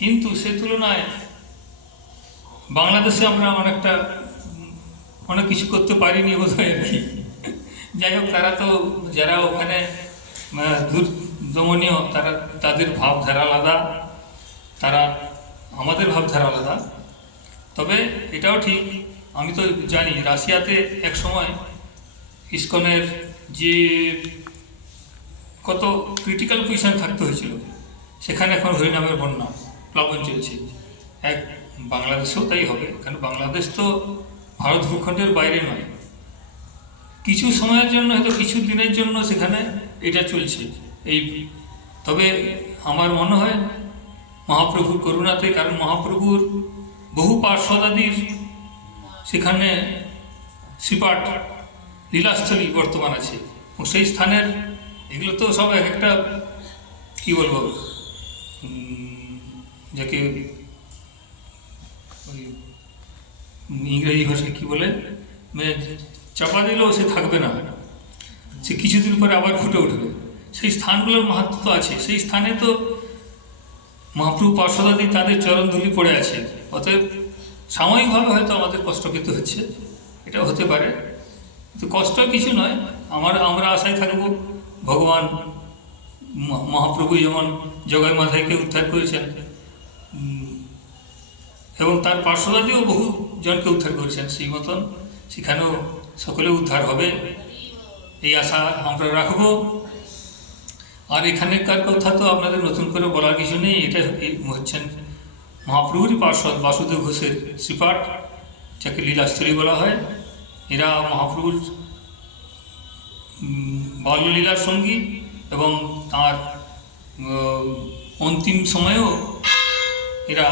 কিন্তু সে তুলনায় বাংলাদেশে আমরা অনেক কিছু করতে পারিনি বোধ হয় আর কি। যাই হোক, তারা তো যারা ওখানে দূর দমনীয়, তাদের ভাবধারা আলাদা, তারা আমাদের ভাবধারা আলাদা। তবে এটাও ঠিক, আমি তো জানি রাশিয়াতে এক সময় ইসকনের যে কত ক্রিটিক্যাল পজিশন থাকতে হয়েছিল, সেখানে এখন হরিনামের বন্যা প্লাবন চলছে। এক বাংলাদেশেও তাই হবে, কারণ বাংলাদেশ তো ভারত ভূখণ্ডের বাইরে নয়। কিছু সময়ের জন্য, হয়তো কিছু দিনের জন্য সেখানে এটা চলছে এই। তবে আমার মনে হয় মহাপ্রভুর করুণাতে, কারণ মহাপ্রভুর বহু পার্শ্বদাদির সেখানে শ্রীপাঠ লীলাস্থলী বর্তমান আছে, এবং সেই স্থানের এগুলো তো সব এক একটা কী বলবো, যাকে ওই ইংরেজি ভাষায় কী বলে, চাপা দিলেও সে থাকবে না, সে কিছুদিন পরে আবার ফুটে উঠবে। সেই স্থানগুলোর মাহাত্ম্য তো আছে, সেই স্থানে তো মহাপ্রভু পার্শ্বদাদি তাদের চরণধুলি পড়ে আছে। অতএব সাময়িকভাবে হয়তো আমাদের কষ্ট পেতে হচ্ছে, এটাও হতে পারে, কিন্তু কষ্ট কিছু নয়। আমরা আশায় থাকবো ভগবান মহাপ্রভু যেমন জগাই মাথাইকে উদ্ধার করেছেন, এবং তার পার্শ্বদাদিও বহু জনকে উদ্ধার করেছেন, সেই মতন সেখানেও সকলে উদ্ধার হবে, এই আশা আমরা রাখবো। আর এখানকার কথা তো আপনাদের নতুন করে বলার কিছু নেই, এটা হচ্ছেন মহাপ্রভুরই পার্শ্বদ বাসুদেব ঘোষের শ্রীপাঠ, যাকে লীলাস্থলী বলা হয়। এরা মহাপ্রভুর বাল্যলীলার সঙ্গী, এবং তার অন্তিম সময়েও এরা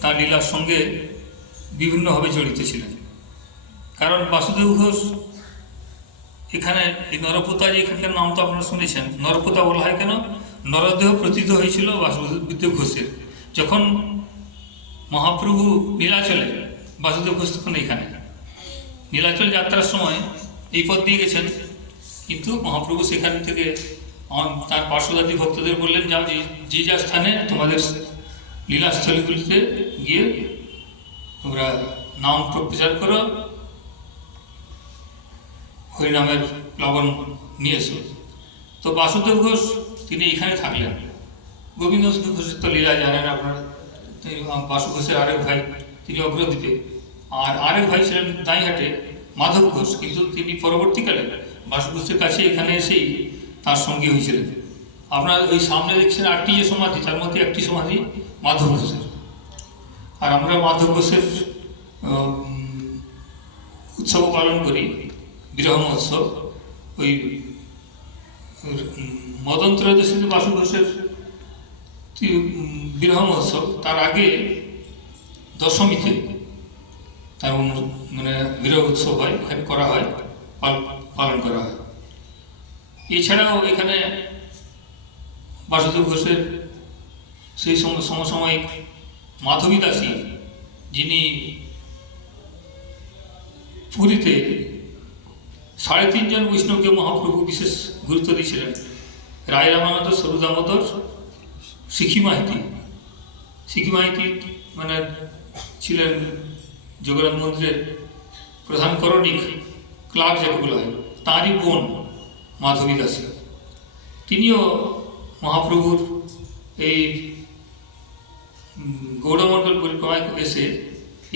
তার লীলার সঙ্গে বিভিন্নভাবে জড়িত ছিলেন। কারণ বাসুদেব ঘোষ এখানে এই নরপোতা, যে এখানকার নাম তো আপনারা শুনেছেন, নরপোতা বলা হয় কেন? নরদেহ প্রতীত হয়েছিল বাসুদেব ঘোষের। যখন মহাপ্রভু নীলাচলে, বাসুদেব ঘোষ তখন এখানে নীলাচল যাত্রার সময় এই পথ দিয়ে গেছেন, কিন্তু মহাপ্রভু সেখান থেকে তার পার্শ্বদাদি ভক্তদের বললেন, যাও যে যা স্থানে তোমাদের লীলাস্থলীগুলিতে গিয়ে তোমরা নাম প্রচার করো, হরিনামের প্লাবন নিয়ে এসো। তো বাসুদেব ঘোষ তিনি এখানে থাকলেন। গোবিন্দ ঘোষের তো লীলা জানেন আপনারা, বাসু ঘোষের আরেক ভাই, তিনি অগ্রদ্বীপে, আর আরেক ভাই ছিলেন দাঁইহাটে মাধব ঘোষ, কিন্তু তিনি পরবর্তীকালে বাসু ঘোষের কাছে এখানে এসেই তার সঙ্গী হয়েছিলেন। আপনার ওই সামনে দেখছেন 8টি যে সমাধি, তার মধ্যে একটি সমাধি মাধব ঘোষের। আর আমরা মাধব ঘোষের উৎসব পালন করি, বিরহ মহোৎসব। ওই মদন ত্রয়োদশীতে বাসু ঘোষের বিরহ মহোৎসব, তার আগে দশমীতে তার মানে বিরহ উৎসব হয়, এখানে করা হয়, পালন করা হয়। এছাড়াও এখানে বাসুদেব ঘোষের সেই সমসাময়িক মাধবী দাসী, যিনি পুরীতে 3.5 জন বৈষ্ণবকে মহাপ্রভু বিশেষ গুরুত্ব দিয়েছিলেন, রায় রামানন্দ, স্বরূপ দামোদর, শিখি মাইতি মানে ছিলেন জগন্নাথ মন্দিরের প্রধান করণিক, ক্লার্ক যাকে বলা হয়, তাঁরই বোন মাধবী দাসী। তিনিও মহাপ্রভুর এই গৌড়মণ্ডল পরিক্রমায় এসে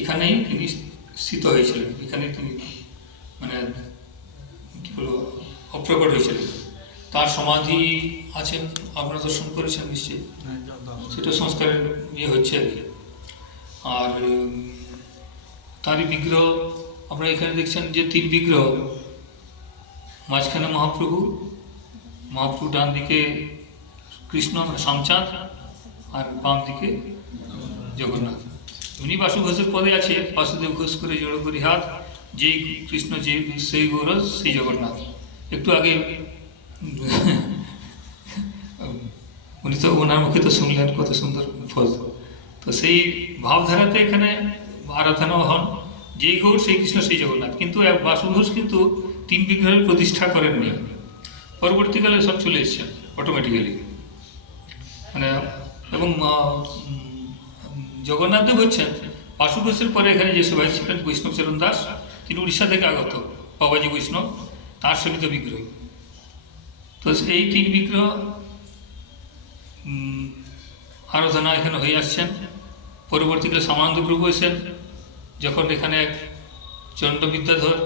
এখানেই তিনি স্থিত হয়েছিলেন, এখানেই তিনি মানে কী বলবো অপ্রকট হয়েছিলেন। তার সমাধি আছেন, আপনারা দর্শন করেছেন নিশ্চয়ই, সেটা সংস্কারের ইয়ে হচ্ছে আর কি। আর তারই বিগ্রহ আপনারা এখানে দেখছেন, যে 3 বিগ্রহ, মাঝখানে মহাপ্রভু ডান দিকে কৃষ্ণ শ্যামচাঁদ, আর বাম দিকে জগন্নাথ। উনি বাসু ঘোষের পদে আছে, বাসুদেব ঘোষ করে জড়ো করি হাত, যেই কৃষ্ণ যে সেই গৌরজ সেই জগন্নাথ। একটু আগে উনি তো ওনার মুখে তো শুনলেন কত সুন্দর ফল। তো সেই ভাবধারাতে এখানে আরাধনা হন, যেই গৌর সেই কৃষ্ণ সেই জগন্নাথ। কিন্তু বাসু ঘোষ কিন্তু 3 বিগ্রহের প্রতিষ্ঠা করেননি, পরবর্তীকালে সব চলে এসছে অটোমেটিক্যালি। মানে এবং জগন্নাথদেব হচ্ছেন বাসু ঘোষের পরে এখানে যে সবাই ছিলেন বৈষ্ণবচরণ দাস, তিনি উড়িষ্যা থেকে আগত বাবাজি বৈষ্ণব, তার সহিত বিগ্রহ। তো এই 3 বিগ্রহ আরাধনা এখানে হয়ে আসছেন। পরবর্তীকালে সামানন্দ প্রভু এসেছেন, যখন এখানে চন্ড বিদ্যাধর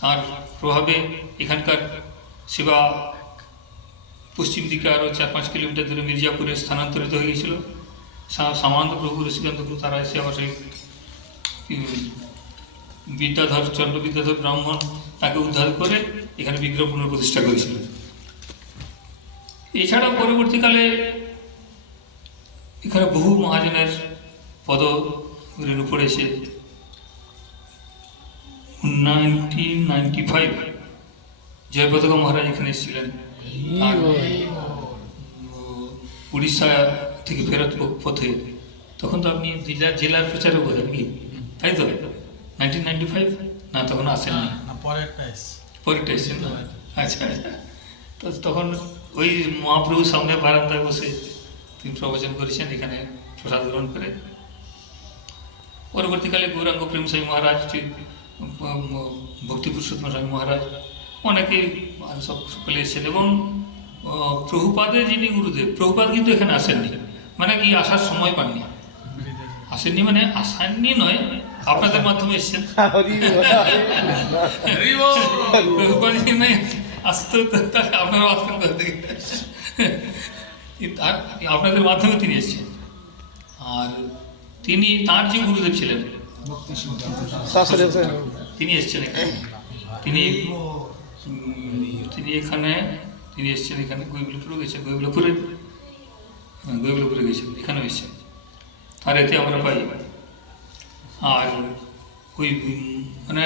তার প্রভাবে এখানকার সেবা পশ্চিম দিকে আরও 4-5 কিলোমিটার দূরে মির্জাপুরে স্থানান্তরিত হয়ে গিয়েছিল। সামানন্দ প্রভু, ঋষিকান্ত প্রভু তারা এসে আবার সেই বিদ্যাধর, চন্ড বিদ্যাধর ব্রাহ্মণ তাকে উদ্ধার করে এখানে বিগ্রহ পুনঃপ্রতিষ্ঠা করেছিল। এছাড়া পরবর্তীকালে এখানে বহু মহাজনের পদ রেণু পড়েছে। 1995 জয়পতাকা মহারাজ এখানে এসেছিলেন, আর উড়িষ্যা থেকে ফেরত পথে, তখন তো আপনি জেলার প্রচারে বোধেন কি, তাই তো? 1995 না, তখন আসেননি, পরেরটা এসছেন না? আচ্ছা আচ্ছা। তো তখন ওই মহাপ্রভুর সামনে বারান্দায় বসে তিনি প্রবচন করেছেন এখানে প্রসাদ গ্রহণ করে। পরবর্তীকালে গৌরাঙ্গ প্রেম স্বামী মহারাজ, ভক্তি পুরুষোত্তম স্বামী মহারাজ, অনেকে সব সকলে এসেছেন। এবং প্রভুপাদের যিনি গুরুদেব, প্রভুপাদ কিন্তু এখানে আসেননি, মানে কি আসার সময় পাননি। আসেননি মানে আসেননি নয়, আপনাদের মাধ্যমে এসছেন। প্রভুপাদ নাই আসতে, আপনারা আসতেন কোথা থেকে? আপনাদের মাধ্যমে তিনি এসছেন। আর তিনি, তার যে গুরুদেব ছিলেন তিনি এসছেন এখানে, তিনি এখানে তিনি এসছেন, এখানে গৈবল্যপুরে গেছেন, গৈবল্যপুরে গেছেন, এখানেও এসছেন, তার এতে আমরা পাই। আর ওই মানে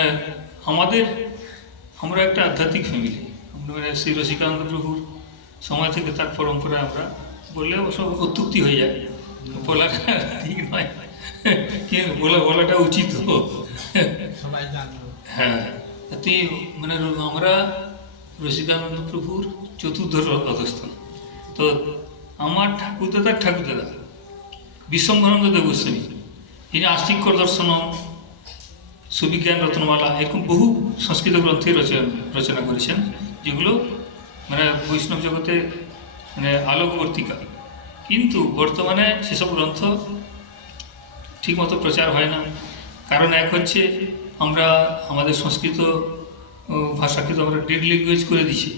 আমরা একটা আধ্যাত্মিক ফ্যামিলি। আমরা শ্রী রসিকানন্দ প্রভুর সময় থেকে তার পরম্পরা আমরা বললে সব অত্যুক্তি হয়ে যায়, বলাটা ঠিক নয়, বলাটা উচিত। হ্যাঁ, মানে আমরা রসিকানন্দ প্রভুর চতুর্থ রথস্থল। তো আমার ঠাকুরদাদা বিশ্বম্ভরানন্দ দেব গোস্বামী, তিনি আস্তিক্য দর্শন, সুবিজ্ঞান রত্নমালা, এরকম বহু সংস্কৃত গ্রন্থের রচনা করেছেন, যেগুলো মানে বৈষ্ণব জগতে মানে আলোকবর্তিকা। কিন্তু বর্তমানে সেসব গ্রন্থ ঠিকমতো প্রচার হয় না। কারণ এক হচ্ছে আমরা আমাদের সংস্কৃত ভাষাকে তো আমরা ডেড ল্যাঙ্গুয়েজ করে দিচ্ছি,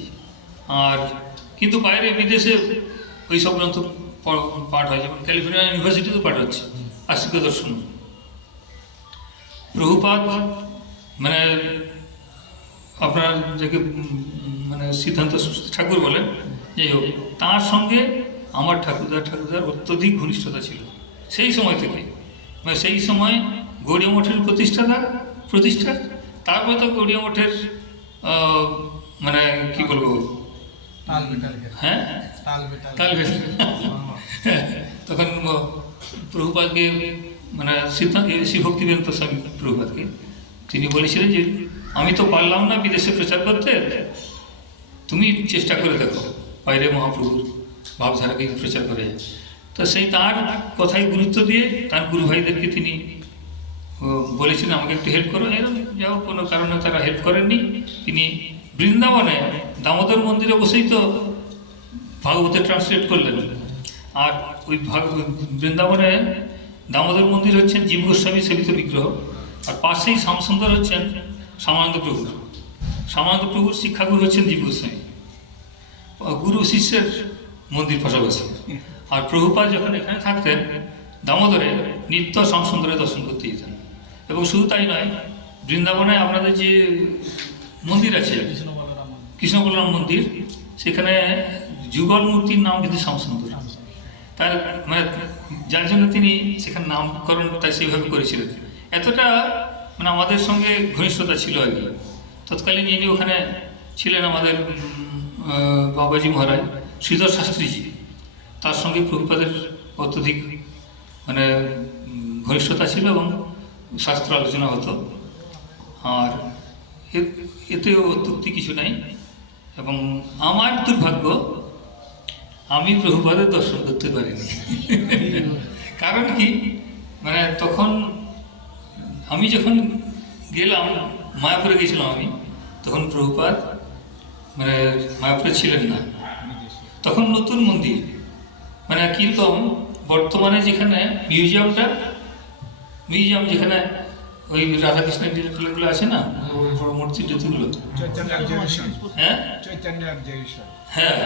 আর কিন্তু বাইরে বিদেশে ওই সব গ্রন্থ পাঠ হয়, যেমন ক্যালিফোর্নিয়া ইউনিভার্সিটিতেও পাঠ হচ্ছে আস্তিক্য দর্শন। প্রভুপাদ মানে আপনার যাকে মানে সিদ্ধান্ত ঠাকুর বলেন, যাই হোক, তাঁর সঙ্গে আমার ঠাকুরদার অত্যধিক ঘনিষ্ঠতা ছিল সেই সময় থেকে। মানে সেই সময় গৌড়ীয় মঠের প্রতিষ্ঠা, তারপরে তো গৌড়ীয় মঠের মানে কি বলবো, হ্যাঁ তালবেল। তখন প্রভুপাদকে মানে শ্রী ভক্তিবেদান্ত স্বামী প্রভুপাদকে তিনি বলেছিলেন যে আমি তো পারলাম না বিদেশে প্রচার করতে, তুমি চেষ্টা করে দেখো বাইরে মহাপ্রভুর ভাবধারাকে প্রচার করে। তো সেই তার কথায় গুরুত্ব দিয়ে তার গুরু ভাইদেরকে তিনি বলেছিলেন আমাকে একটু হেল্প করো। এরকম যাও, কোনো কারণে তারা হেল্প করেননি। তিনি বৃন্দাবনে দামোদর মন্দিরে বসেই তো ভাগবতের ট্রান্সলেট করলেন। আর ওই বৃন্দাবনে দামোদর মন্দির হচ্ছেন জীব গোস্বামী সেবিত বিগ্রহ, আর পাশেই শ্যামসুন্দর হচ্ছেন সামানন্দ প্রভুর শিক্ষাগুরু হচ্ছেন জীব গোস্বামী। গুরু শিষ্যের মন্দির পাশাপাশি। আর প্রভুপাদ যখন এখানে থাকতেন দামোদরে, নিত্য শ্যামসুন্দরে দর্শন করতে যেতেন। এবং শুধু তাই নয়, বৃন্দাবনে আপনাদের যে মন্দির আছে কৃষ্ণ বলরাম মন্দির, সেখানে যুগল মূর্তির নাম কিন্তু শ্যামসুন্দর। তার মানে যার জন্য তিনি সেখানে নামকরণ তাই সেইভাবে করেছিলেন। এতটা মানে আমাদের সঙ্গে ঘনিষ্ঠতা ছিল আর কি। তৎকালীন যিনি ওখানে ছিলেন আমাদের বাবাজি মহারাজ শ্রীধর শাস্ত্রীজি, তার সঙ্গে প্রভুপাদের অত্যধিক মানে ঘনিষ্ঠতা ছিল এবং শাস্ত্র আলোচনা হতো। আর এতেও অত্যুক্তি কিছু নাই। এবং আমার দুর্ভাগ্য, আমি প্রভুপাদের দর্শন করতে পারিনি। কারণ কি, মানে তখন আমি যখন গেলাম, মায়াপুরে গেছিলাম আমি, তখন প্রভুপাদ মানে মায়াপুরে ছিলেন না, তখন নতুন মন্দির। মানে কীরকম বর্তমানে যেখানে মিউজিয়াম যেখানে ওই রাধাকৃষ্ণের ডিটেলগুলো আছে না, বড় মূর্তি টুর্তিগুলো, হ্যাঁ হ্যাঁ,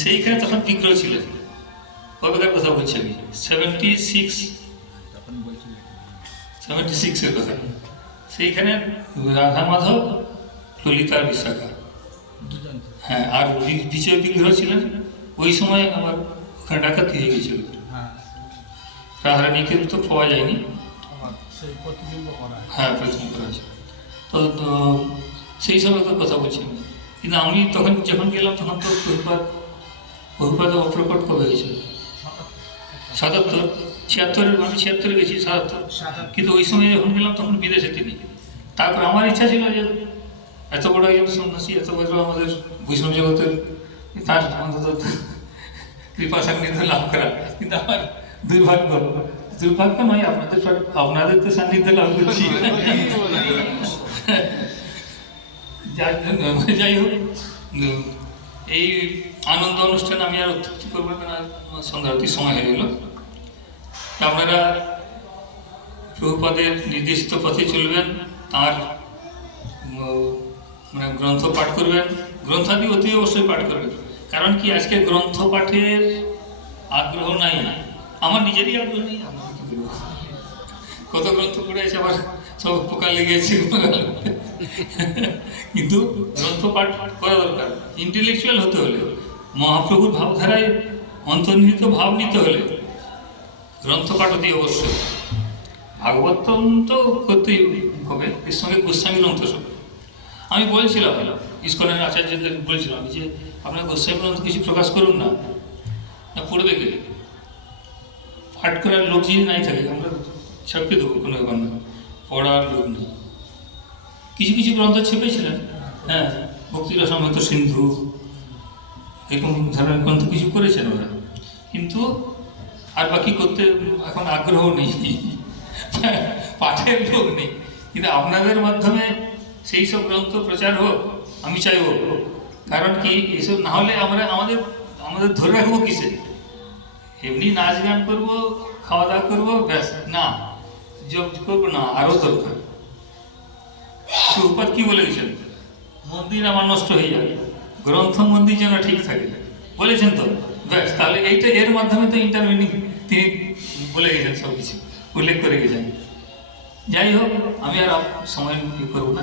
সেইখানে তখন বিগ্রহ ছিলেন। কবেকার কথা বলছি আমি, 76-এর কথা। সেইখানে রাধা মাধব, ললিতার বিশাখা, হ্যাঁ, আর বিজয় বিগ্রহ ছিলেন। ওই সময় আমার ওখানে ডাকাতি হয়ে গেছিল, রাধারানীকে তো পাওয়া যায়নি, হ্যাঁ প্রতিদিন করা হয়েছে। তো সেই সময়কার কথা বলছি আমি। কিন্তু আমি তখন যখন গেলাম তখন তো প্রভুপাদ অপ্রকট কবে হয়েছিল, 77, 76, আমি 76-এ গেছি, 77। কিন্তু ওই সময় যখন গেলাম তখন বিদেশে তিনি। তারপর আমার ইচ্ছা ছিল যে এত বড় একজন সন্ন্যাসী, এত বড় আমাদের বৈষ্ণব জগতের, তার অন্তত কৃপা সান্নিধ্য লাভ করা। কিন্তু আমার দুর্ভাগ্য নয়, আপনাদের তো সান্নিধ্য লাভ করছি। যাই হোক, এই আনন্দ অনুষ্ঠান আমি আর অত্যুক্তি করবো না, সন্ধ্যারতির সময় হয়ে গেল। আপনারা প্রভুপাদের নির্দেশিত পথে চলবেন, তার মানে গ্রন্থ পাঠ করবেন, গ্রন্থাদি অতি অবশ্যই পাঠ করবেন। কারণ কি, আজকে গ্রন্থ পাঠের আগ্রহ নাই, আমার নিজেরই আগ্রহ নেই। কত গ্রন্থ পড়েছে, আবার সব পোকা লেগেছে। কিন্তু গ্রন্থ পাঠ করা দরকার। ইন্টেলেকচুয়াল হতে হলে, মহাপ্রভুর ভাবধারায় অন্তর্নিহিত ভাব নিতে হলে গ্রন্থ পাঠ অতি অবশ্যই। ভাগবতম তো করতেই হবে, এর সঙ্গে গোস্বামী গ্রন্থ সব। আমি বলছিলাম ইস্কনের আচার্যদের, বলছিলাম যে আপনার গোস্বামী গ্রন্থ কিছু প্রকাশ করুন না, পড়বে কে? পাঠ করার লোক যদি নাই থাকে আমরা ছাপিয়ে দেবো, কোনো ব্যাপার না, পড়ার লোক নেই। কিছু কিছু গ্রন্থ ছেপেছিলেন, হ্যাঁ, ভক্তিরসামৃত সিন্ধু, এরকম ধরনের গ্রন্থ কিছু করেছেন ওরা, কিন্তু আর বাকি করতে এখন আগ্রহ নেই, পাঠের লোক নেই। কিন্তু আপনাদের মাধ্যমে সেই সব গ্রন্থ প্রচার হোক, আমি চাইব। কারণ কি, এসব না হলে আমাদের ধরে রাখবো কিসে? এমনি নাচ গান করবো, খাওয়া দাওয়া করবো, ব্যাস, না জব করবো না, আরও দরকার। প্রভুপাদ কি বলে গেছেন, মন্দির আমার নষ্ট হয়ে যাবে, গ্রন্থ মন্দির যেন ঠিক থাকে, বলেছেন তো, ব্যাস। তাহলে এইটা এর মাধ্যমে তো ইন্টারভিনিং তিনি বলে গেছেন, সব কিছু উল্লেখ করে গেছেন। যাই হোক, আমি আর সময় করবো না,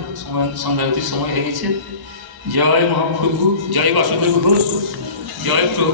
সন্ধ্যারতির সময় হয়ে গেছে। জয় মহাপ্রভু, জয় বাসুদেব ঘোষ, জয় প্রভু।